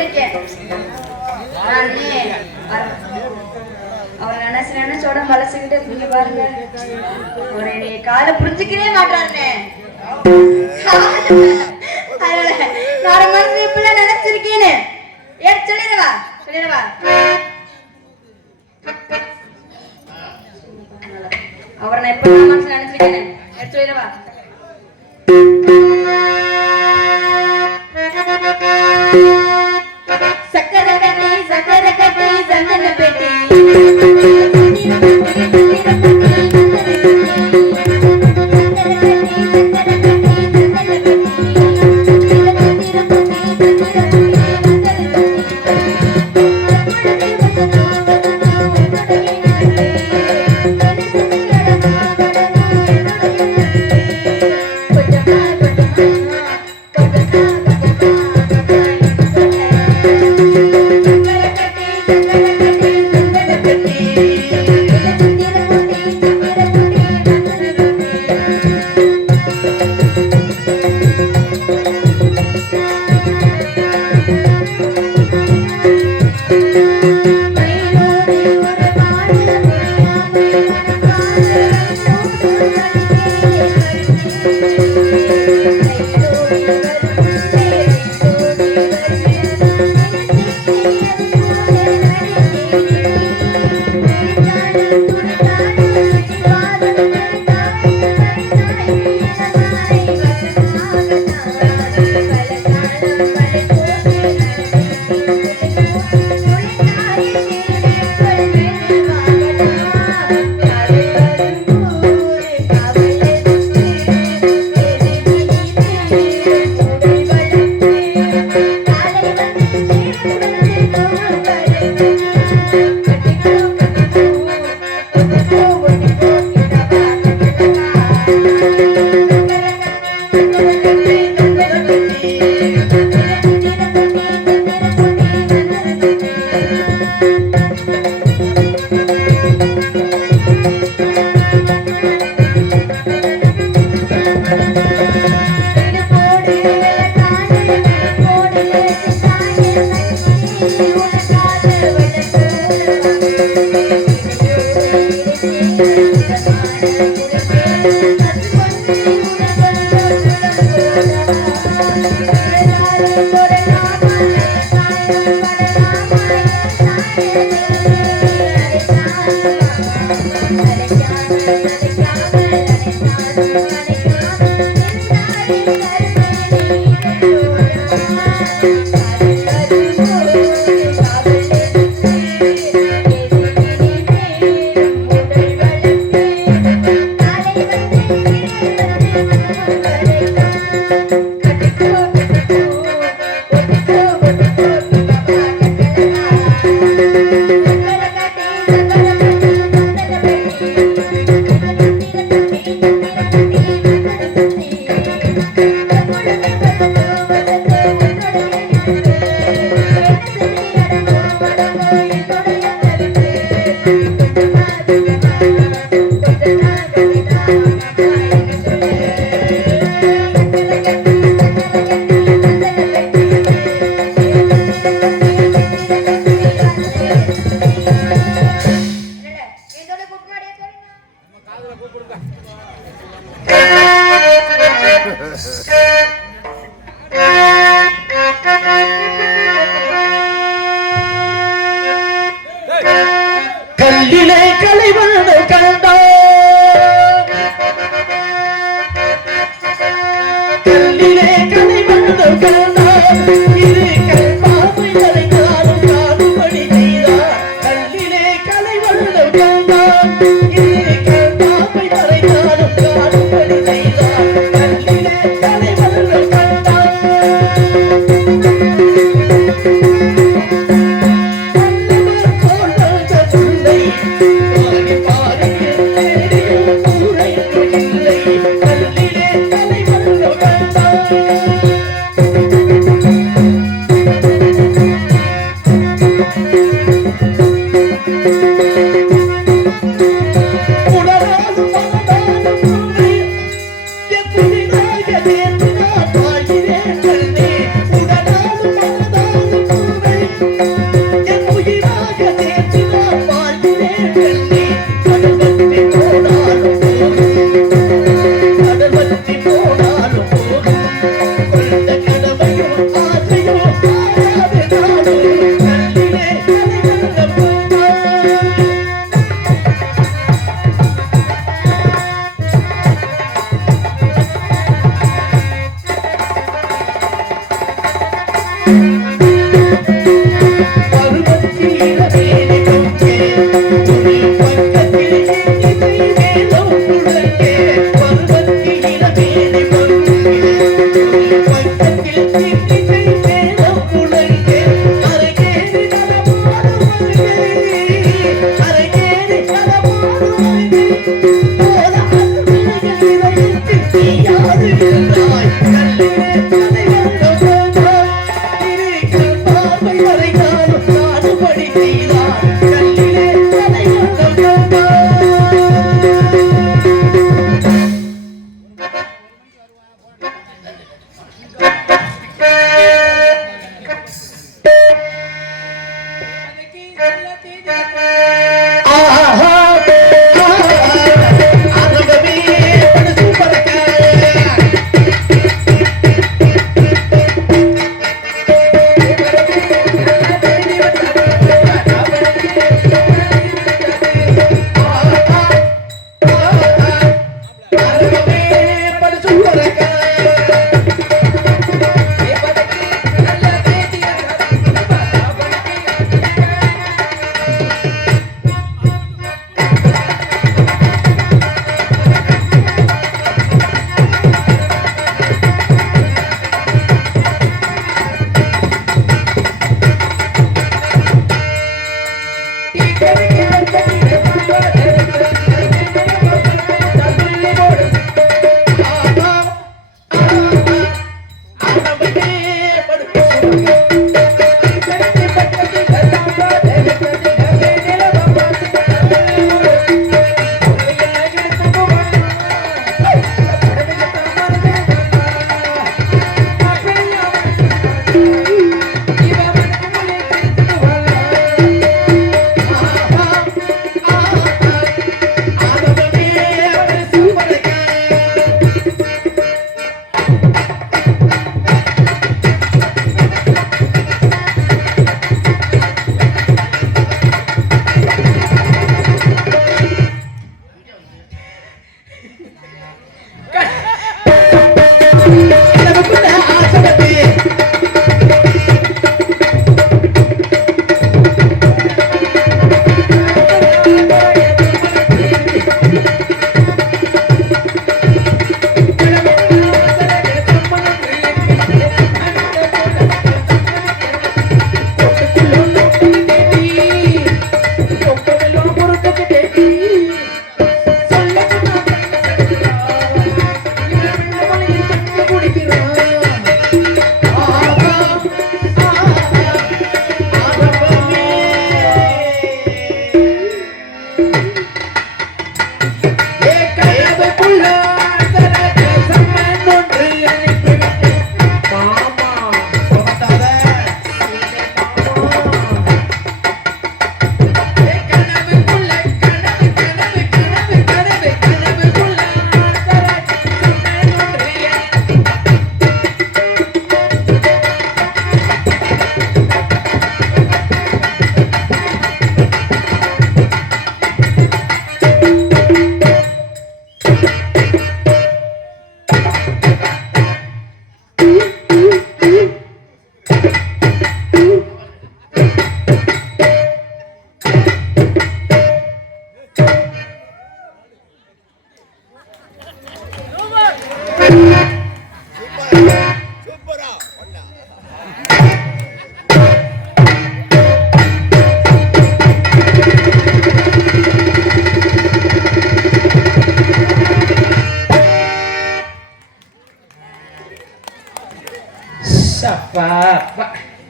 இருக்கேன். அவர் நினைச்சோட மலைச்சுக்கிட்டு இருக்கீங்க பாருங்க. ஒரு காலை புரிஞ்சுக்கவே மாட்டாருன்னு நான் மனசு இப்பெல்லாம் நினைச்சிருக்கேன்னு சொல்லிடுவா சொல்லிடுவா. அவரை நான் எப்ப மனசு நினைச்சிருக்கேன்னு சொல்லிடுவா. சக்கர கட்டி சந்தன பெட்டி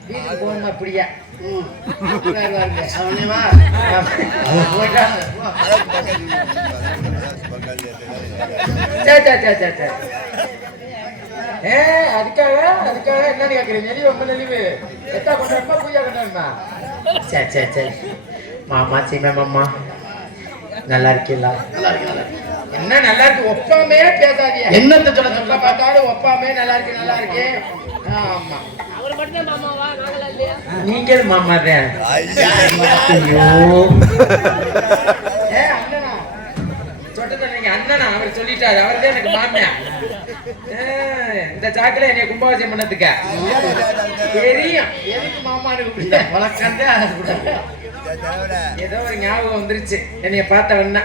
வீட்டுக்கு போகணுமா இப்படியா அதுக்காக என்னன்னு கேக்குறேன். நெளிவு ரொம்ப நெளிவு எத்தா கொண்டாடுமா பூஜா கொண்டாடுமா? சரி சரி சரி மாமா சீமா மாமா நல்லா இருக்கீங்களா? நல்லா இருக்கு. என்ன நல்லா இருக்கு? ஒப்பாமே பேசாதீங்க. என்னத்த சொல்ல சொல்ல பார்த்தாலும் ஒப்பாமே நல்லா இருக்கு நல்லா இருக்கு. ஆமா நீங்க மாமா தான். அண்ணனா சொல்றது நீங்க அண்ணனா அவர் சொல்லிட்டாரு. அவர் தான் எனக்கு மாமியா. இந்த சாக்கில என்னை கும்பாபிஷேகம் பண்ணதுக்கு தெரியும். எதுக்கு மாமான்னு வழக்கம் ஏதோ ஒரு ஞாபகம் வந்துருச்சு என்னைய பார்த்தவன்னா.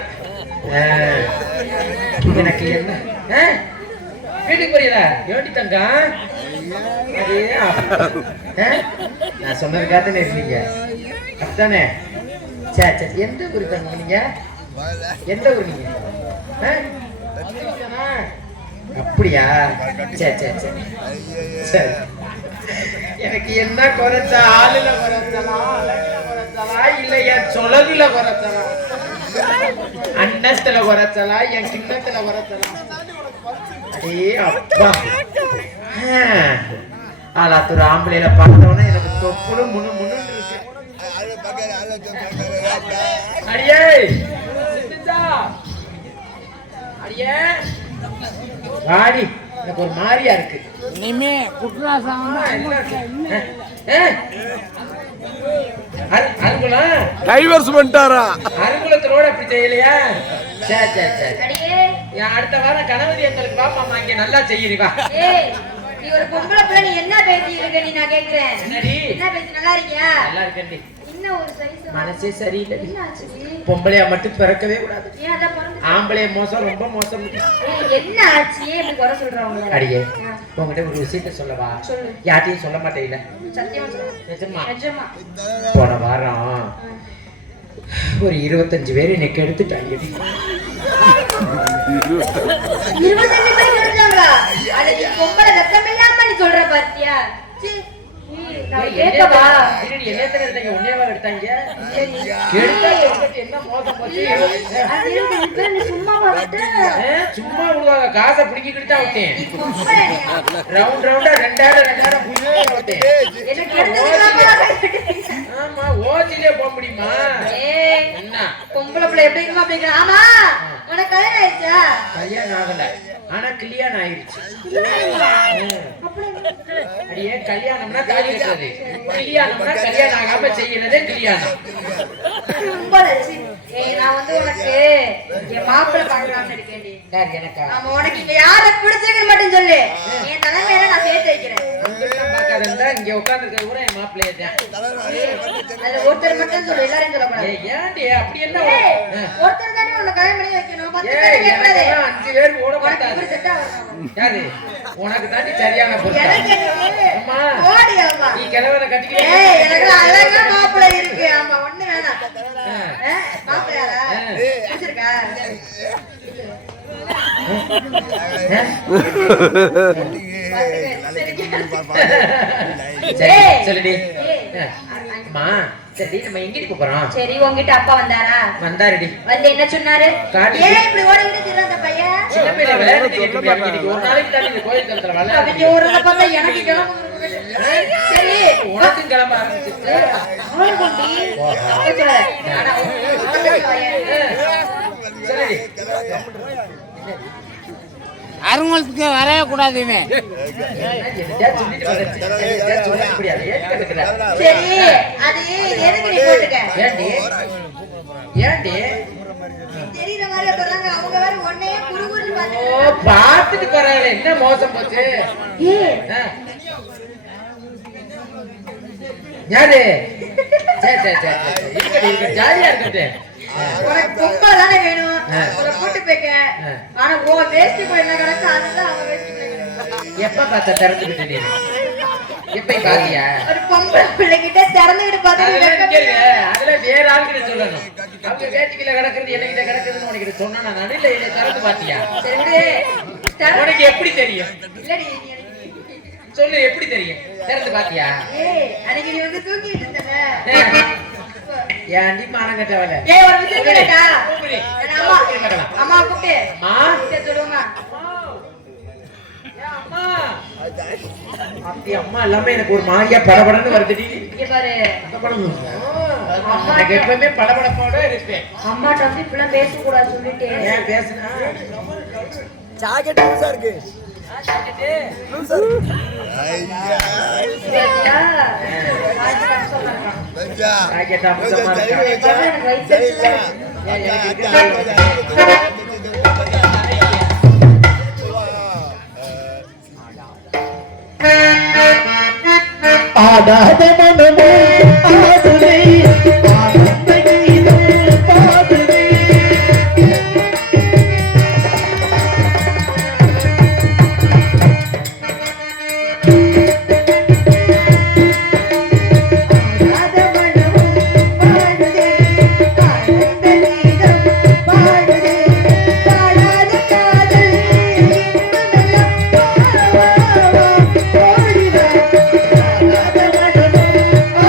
எனக்கு என்ன வீட்டுக்கு புரியல யோட்டி தங்க நான் சொன்னதுக்காக இருக்கீங்க அப்படித்தானே? சரி சரி எந்த ஊரு தங்க நீங்க? எந்த ஊர் நீங்க? அப்படியா? சரி சரி சரி சரி. எனக்கு என்ன குறைச்சா? ஆளுல குறைச்சலா இல்ல என் சொலகுல குறைச்சலா அன்னத்துல குறைச்சலா என் கிண்ணத்துல குறைச்சலா? அடே அப்பா ஆளாத்தூர் ஆம்பளையில பார்த்தோன்னே எனக்கு தொப்புடு முன்னு முன்னு இருக்கு. அடியே அடியே வாடி எனக்கு ஒரு மாதிரியா இருக்கு. இனிமே அருங்குளத்தோட அப்படி செய்யலையா? சரி சரி சரி அடுத்த வாரம் கணவதி எங்களுக்கு பாப்பாமா இங்க நல்லா செய்யுறீவா. நீ ஒரு பொம்பளை பிள்ளை, நீ என்ன பேசி இருக்க? நீ நான் கேக்குறேன் என்ன பேசி? நல்லா இருக்கியா? நல்லா இருக்கேன்டி. இன்னும் ஒரு சைஸ் மனசே சரியில்லை. பொம்பளையா மட்டும் பிறக்கவே கூடாது. ஆம்பளைய மோசம் ரொம்ப மோசம். என்ன ஆச்சு? எப்படி குறை சொல்றவங்க? அடியே உங்ககிட்ட ஒரு விஷயத்த சொல்லவா? யார்ட்டையும் சொல்ல மாட்டேன். நிஜமா போன வாரம் ஒரு 25 பேர் இன்னைக்கு எடுத்துட்டாங்க. 25 பேர் எடுத்தாங்களா? அட நீ பொம்பளை ரத்தமெல்லாம் நீ சொல்ற பாத்தியா? சும்மா காசை பிடிக்கிட்டு விட்டேன். ரவுண்ட் ரவுண்டா 2000 2000 ஆரம்பிக்கிறேன். ஆமா உனக்கு கல்யாணம் ஆயிடுச்சா? கல்யாணம் ஆகல, ஆனா கல்யாணம் ஆயிடுச்சு. அடியே கல்யாணம்னா தாலி கட்டுறது, கல்யாணம்னா கல்யாணம் ஆகாம செய்யறதே கல்யாணம். ரொம்ப லட்சி. நான் வந்து உனக்கு என் மாப்பிள்ளை பார்க்கலாம்னு இருக்கேன். எனக்கா? ஆமா, உனக்கு இங்க யார பிடிச்சிருக்குன்னு மட்டும் சொல்லு, என் தலைமையில நான் சேர்த்து வைக்கிறேன். இங்க உட்கார்ந்து கூட என் மாப்பிள்ளையே தான். அதுல ஒருத்தர் மட்டும் சொல்லு, எல்லாரும் சொல்லக்கூடாது. ஏன்டி அப்படி என்ன? ஒருத்தர் தானே உன்னை கல்யாணம் பண்ணி வைக்கணும். 10 பேர் கேட்கக்கூடாது. 5 பேர் ஓட மாட்டாங்க. இவரு செட்டா வரணும். யாரு? உனக்கு தாண்டி சரியான பொருள். அம்மா ஓடி அம்மா. நீ கிழவனை கட்டிக்கிற. எனக்கு அழகா மாப்பிள்ளை இருக்கு. ஆமா, ஒண்ணு வேணாம். மாப்பிள்ளை யாரா? பிடிச்சிருக்கா? சொல்லுடி. அம்மா சரி, நம்ம எங்கிட்டு போறோம்? சரி, உங்ககிட்ட அப்பா வந்தாரா? வந்தாருடி. வந்து என்ன சொன்னாரு? ஏன் இப்படி ஓடிக்கிட்டு திரிற அந்த பையன்? சின்ன பையன் விளையாடிட்டு ஒரு நாளைக்கு தாண்டி இந்த கோயில் தளத்துல விளையாடி அவங்க ஊர்ல பார்த்தா எனக்கு கிளம்பு. சரி, உனக்கும் கிளம்ப ஆரம்பிச்சிருச்சு. சொல்லுடி. அருங்கோலத்துக்கு வரவே கூடாதுமே. சரி, அது எதுக்கு நீ போட்டுக்க? ஏண்டி ஏண்டி தெரியற மாதிரி சொல்றாங்க. அவங்க வேற ஒன்னையே குறுகுறுன்னு பாத்துட்டு பரவாயில்ல, என்ன மோசம் போச்சு? யாரு? சரி சரி சரி, இருக்கட்டும் ஜாலியா இருக்கட்டும். உனக்கு பொம்பா தானே வேணும், உங்களை கூட்டு போய்க்க. ஆனா உன் வேஷ்டி கூட என்ன கிடக்கு, அதுதான் அவங்க வேஷ்டி கூட கிடக்கு. எப்ப பார்த்த திறந்துக்கிட்டு நீ? எப்ப பாத்தியா? ஒரு பொம்பளை பிள்ளைகிட்ட திறந்துகிட்டு அதுல வேற ஆளுகிட்ட சொல்லணும். அவங்க வேட்டிக்குள்ள கிடக்குறது என்ன கிடக்குதுன்னு உனக்கு சொன்னா நடுல இதை திறந்து பாத்தியா? உனக்கு எப்படி தெரியும்? இல்லடி, சொல்லு, எப்படி தெரியும்? திறந்து பாத்தியா? அன்னைக்கு நீ வந்து தூக்கிட்டு இருந்தல. ஏன்டி மானம் கட்டவள? ஒரு விஷயம் கேட்டா அம்மா கூப்பிட்டு சொல்லுவாங்க. அம்மா எல்லாமே எனக்கு ஒரு மாதிரியா படபடன்னு வருதுடி. பாரு, எனக்கு எப்பவுமே படபடப்போட இருப்பேன். அம்மாட்ட வந்து இப்பெல்லாம் பேசக்கூடாது சொல்லிட்டு. ஏன் பேசுனா? ஜாக்கெட் லூசா இருக்கு. ஆடாத மனமே ஆடுதே, ஆனந்த கீதம் பாடுதே. ஆ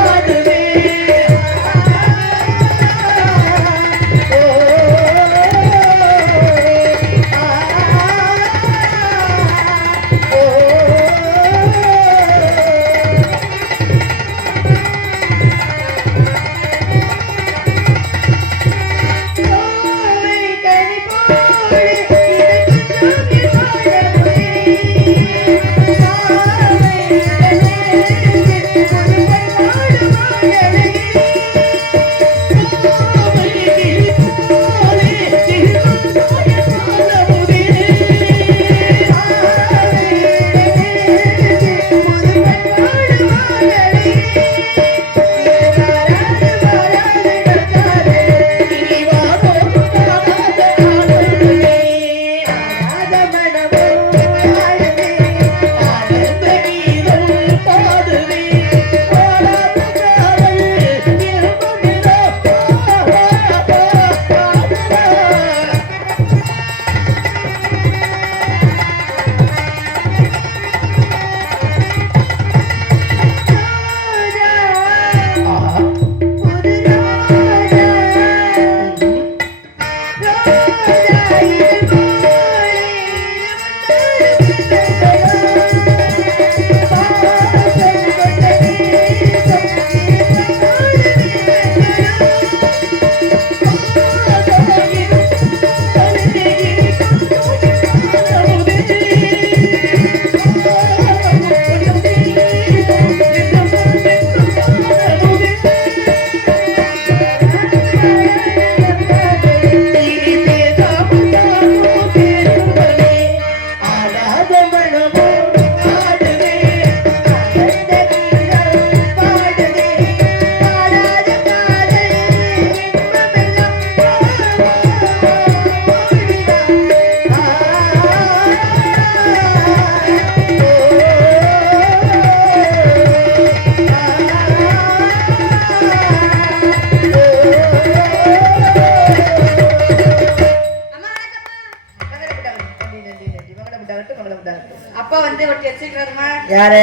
யாரு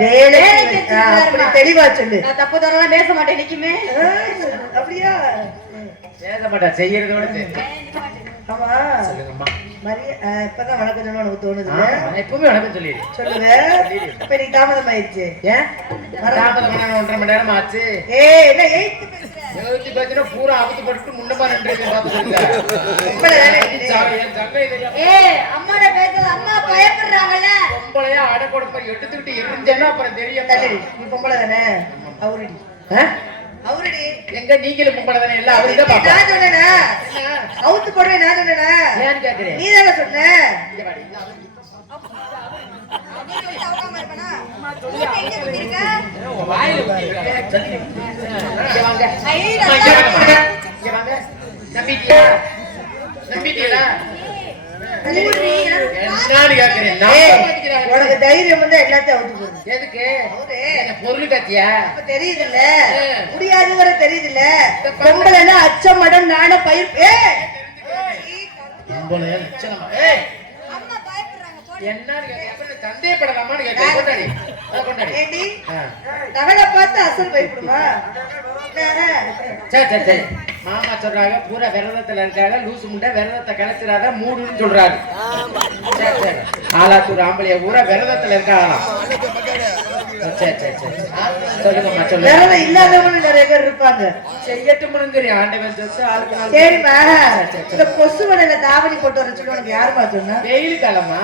வேலை அப்படி தெளிவா சொல்லு. நான் தப்பு தரலாம் பேச மாட்டேன் நிக்குமே. அப்படியா? பேச மாட்டா, செய்யறதோட சரி. ஆமா சொல்லுங்கம்மா. இப்பதான் வணக்கம் சொல்லணும் உனக்கு தோணுது. எப்பவுமே வணக்கம் சொல்லிடு. சொல்லுங்க. இப்ப நீ தாமதம் ஆயிடுச்சு. ஏன் தாமதம் 1.5 மணி நேரம் ஆச்சு. என்ன 8th பேஜ்ல பூரா அவுத்து போட்டு முன்னமா நின்றுங்க பாத்து சொல்லுங்க. அம்மாட பேசுறது அம்மா பயப்படுறாங்கல்ல. பொம்பளையா அட கொடுப்ப எடுத்துக்கிட்டு இருந்தேன்னா அப்புறம் தெரியும். நீ பொம்பளை தானே? அவருடி அவருடி எங்க நீங்களும் பொம்பளை தானே? எல்லாம் அவரு தான் பாப்பா. நான் சொன்னேனா அவுத்து போடுவே? நான் சொன்னேனா? ஏன் கேக்குறே? நீ தான சொன்ன. இங்க வாடி. வாயில வாங்க. இங்க வாங்க. நம்பிட்டியா? நம்பிட்டியா? உனக்கு தைரியம் வந்து எல்லாத்தையும் அவுத்து போடுது. எதுக்கு? பொருள் கத்தியா? தெரியுதுல்ல, முடியாதுங்கிற தெரியுதுல்ல. பொம்பளைன்னா அச்சம் மடம் நாண பயிர். சந்தேகப்படலாமான்னு கேட்டேன். நகலை பார்த்து அசல் பயப்படுமா? மாமா சொல்றாங்க பூரா விரதத்துல இருக்காங்க, லூசு முண்டை விரதத்தை கலைச்சிடாத மூடுன்னு சொல்றாரு. ஆலாத்தூர் ஆம்பளைய பூரா விரதத்துல இருக்காங்களாம். சொல்லுங்கம்மா சொல்லுங்க. விரதம் இல்லாதவங்க நிறைய பேர் இருப்பாங்க. செய்யட்டும்னுங்கிற ஆண்டவன் சரிம்மா. இந்த கொசு வலையில தாவணி போட்டு வர சொல்லி உனக்கு யாருமா சொன்னா? வெயில் காலமா?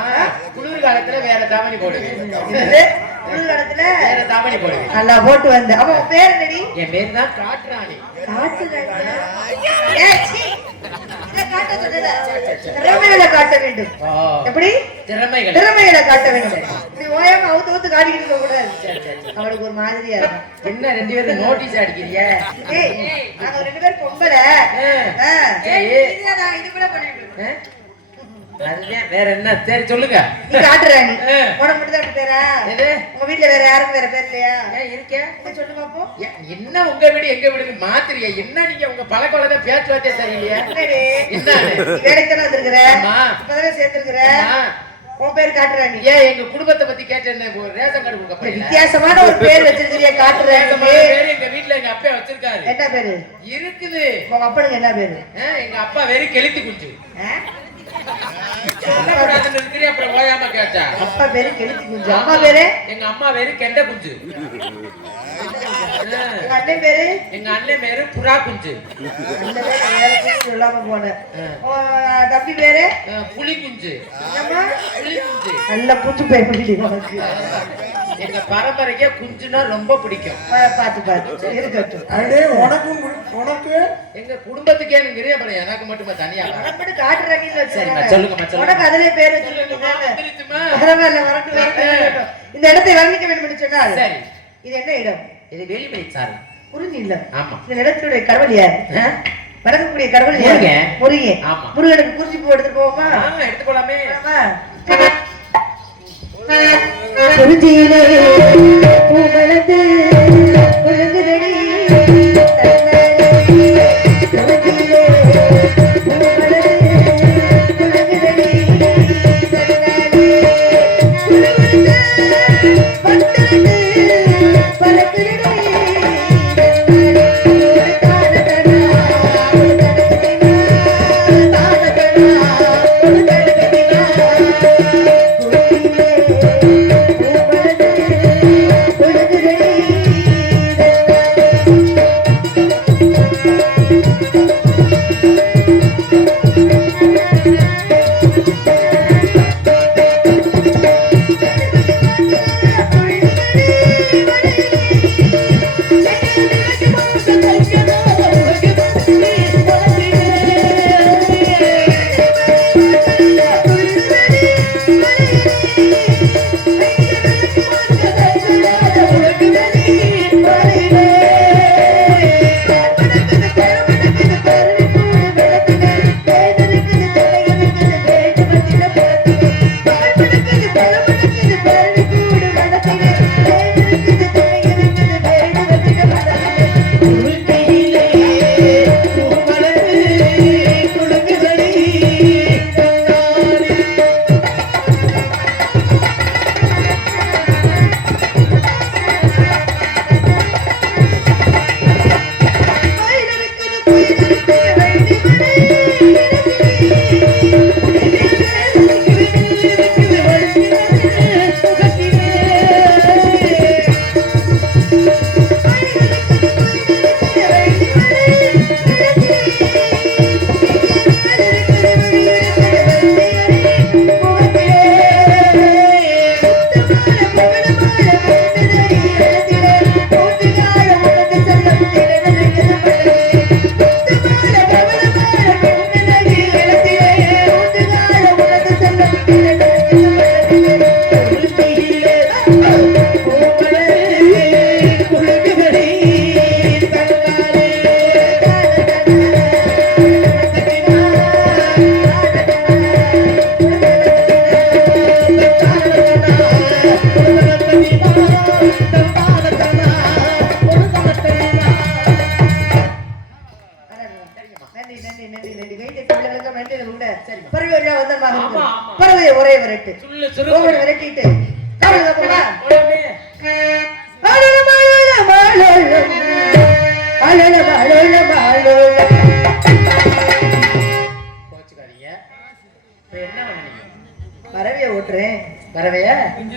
குளிர் காலத்துல வேற தாவணி போடுவேன். குளிர் காலத்துல வேற தாவணி போடுவேன். நல்லா போட்டு வந்த. அப்ப உன் பேர் என்னடி? என் பேர் தான் காட்டுறாணி. திறமைகளை காட்ட வேண்டும். எப்படி? திறமைகளை காட்ட வேண்டும். ஓயாம அவுத்து அவுத்து காட்டிக்கிட்டு இருக்க கூடாது. அவளுக்கு ஒரு மாதிரியா இருக்கும். என்ன 2 பேரும் நோட்டீஸ் அடிக்கிறீங்க? நாங்க 2 பேரும் பொம்பளை. இது கூட பண்ணிட்டு வேற என்ன? சரி சொல்லுங்க. நீ காட்டுறாங்க உடம்பு மட்டும் தான் பேரா? உங்க வீட்டுல வேற யாருக்கும் வேற பேர் இல்லையா? இருக்கேன் சொல்லுங்க. அப்போ என்ன உங்க வீடு எங்க வீடு மாத்திரியா? என்ன நீங்க உங்க பழக்கவழக்க பேச்சுவார்த்தை சரியில்லையா? என்ன வேலைக்கு தானே வந்திருக்கிற? இப்பதானே சேர்த்திருக்கிற. உன் பேர் காட்டுறாங்க. ஏன் எங்க குடும்பத்தை பத்தி கேட்டேன். ரேஷன் கார்டு கொடுக்க வித்தியாசமான ஒரு பேர் வச்சிருக்கிறியா? காட்டுறாங்க பேரு எங்க வீட்டுல எங்க அப்பா வச்சிருக்காரு. என்ன பேரு இருக்குது? உங்க அப்பனுக்கு என்ன பேரு? எங்க அப்பா வெறும் கெளுத்தி குஞ்சு. அப்பா பேரு கெளுத்தி குஞ்சு. அம்மா பேரு? எங்க அம்மா பேரு கெண்ட குஞ்சு. அண்ணன் பேரு? எங்க அண்ணன் பேரு புறா குஞ்சு. சொல்லாம போன. தம்பி பேரு? புலி குஞ்சு. புலி குஞ்சு. நல்ல குஞ்சு பேர். எங்க பரம்பரைக்கே குஞ்சுனா ரொம்ப பிடிக்கும். பாத்து பாத்து இருக்கட்டும். அது உனக்கும் உனக்கு எங்க குடும்பத்துக்கே அப்புறம் எனக்கு மட்டுமா தனியா காட்டுறாங்க? சொல்லுங்க. உனக்கு அதுலயே பேர் வச்சிருக்கீங்க. பரவாயில்ல, வரட்டு வரட்டு. இந்த இடத்தை வர்ணிக்க வேண்டும் சொன்னால் சரி. இது என்ன இடம்? இது வேலிமலை சார். குறிஞ்சி இல்ல. ஆமா. இந்த இடத்துடைய கடவுள் யார்? வணங்கக்கூடிய கடவுள் யார்? முருகன். ஆமா. முருகனுக்கு குறிஞ்சி பூ எடுத்துட்டு போவோமா? எடுத்து போலாமே. குறிஞ்சியிலே பூ வளர்ந்து ஒழுங்குதடி.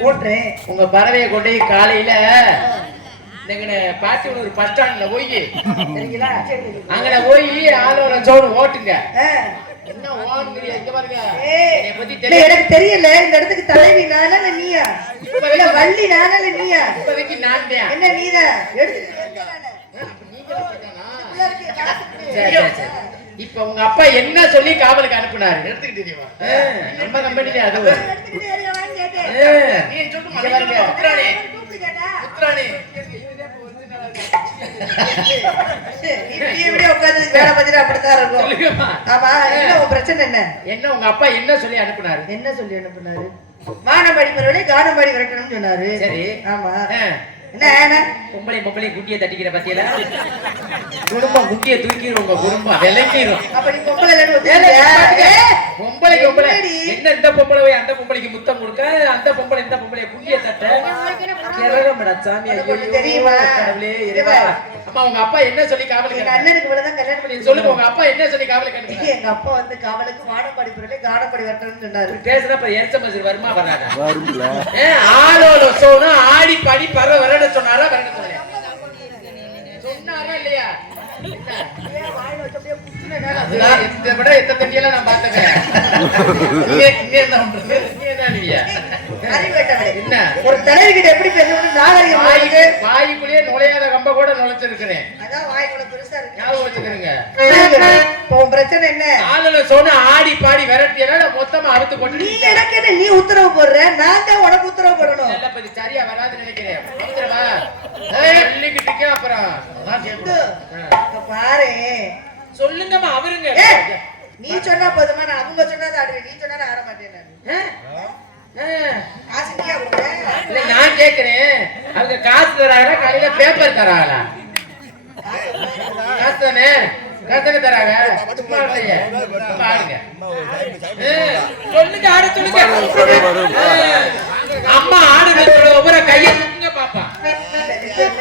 ஓட்டுறேன். உங்க பறவையை கொண்டு போய் காலையில பாட்டி ஒரு பஸ் ஸ்டாண்ட்ல போய் சரிங்களா அங்கன போய் ஆளோட சோடு ஓட்டுங்க. என்ன ஓடுங்கறியா இங்க பாருங்க. என்னை பத்தி எனக்கு தெரியல. இந்த இடத்துக்கு தலைவி நானா இல்ல நீயா? இல்ல வள்ளி நானா இல்ல நீயா? இப்போதைக்கு நான் தான். என்ன நீதான் எடுத்து இப்ப உங்க அப்பா என்ன சொல்லி காவலுக்கு அனுப்புனாரு எடுத்துக்கிட்டு தெரியுமா? நம்ம கம்பெனில அது பிரச்சனை என்ன? என்ன உங்க அப்பா என்ன சொல்லி அனுப்புனாரு? என்ன சொல்லி அனுப்புனாரு? வானம்பாடி பரவலை கானம்பாடி விரட்டணும்னு சொன்னாரு. சரி ஆமா. என்ன பொம்பளை குட்டியை தட்டிக்கிற பத்தியில குடும்பம் குட்டியை தூக்கிடும். உங்க குடும்பம் விளக்கிடும். அப்படி பொம்பளை பொம்பளை என்ன இந்த பொம்பளை போய் அந்த பொம்பளைக்கு முத்தம் கொடுக்க, அந்த பொம்பளை இந்த பொம்பளைய குட்டியை தட்ட சாமி தெரியுமா? அம்மா உங்க அப்பா என்ன சொல்லி காவலுக்கு? அண்ணனுக்கு இவ்வளவுதான் கல்யாணம் பண்ணி சொல்லுங்க. உங்க அப்பா என்ன சொல்லி காவலுக்கு? எங்க அப்பா வந்து காவலுக்கு வானம்பாடி பரவலை கானம்பாடி விரட்டணும்னு சொன்னாரு. பேசுறப்ப எரிச்ச மசிர் வருமா வராதா? ஆளோட சோனா ஆடி பாடி பறவை வரட சொன்னாரா வரட சொன்னாரா இல்லையா? ஒரு தலைவி கிட்ட எப்படி பேசணும்? வாய்க்குள்ளேயே நுழையாத கம்ப கூட நுழைச்சிருக்கிறேன். அதான் வாய்க்குள்ள பெருசா இருக்கு. ஞாபகம் வச்சுக்கிறேங்க. பிரச்சனை என்ன? ஆளுல சொன்ன ஆடி பாடி விரட்டியனா மொத்தமா அறுத்து போட்டு நீ எனக்கு என்ன நீ உத்தரவு போடுற? நான் தான் உனக்கு உத்தரவு போடணும். நல்ல பத்தி சரியா வராதுன்னு நினைக்கிறேன். உத்தரவா சொல்லிக்கிட்டே அப்புறம் பாரு சொல்லுங்கம்மா. அவருங்க நீ சொன்னா போதுமா? நான் அவங்க சொன்னதை ஆடுவேன். நீ சொன்னா ஆட மாட்டேன். நான் கேக்குறேன், அவங்க காசு தராங்களா காலையில பேப்பர் தராங்களா? காசு தானே தராங்க. சும்மா இல்லையே பாருங்க. சொல்லுங்க ஆட சொல்லுங்க. அம்மா ஆடுறது ஒவ்வொரு கையை தூக்குங்க பாப்பா.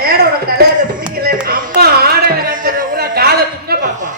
நேரம் உனக்கு நல்லா பிடிக்கல. அம்மா ஆடுறது காதை தூக்குங்க பாப்பா.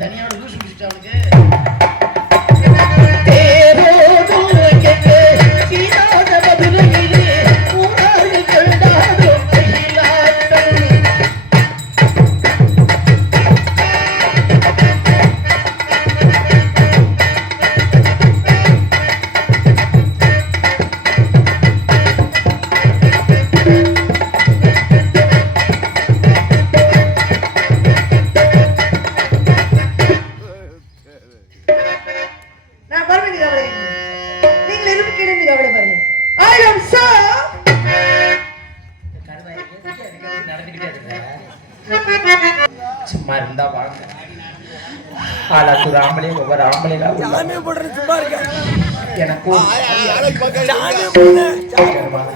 தனியான லூசு பிடிச்சிட்டாளுங்க. கிடந்து கவலைப்படுங்க. I am so சும்மா இருந்தா வாங்க. ஆளாத்து ராமலே ஒவ்வொரு ஆம்பளையா சாமி போடுறது சும்மா இருக்க எனக்கும் சாமி போடுற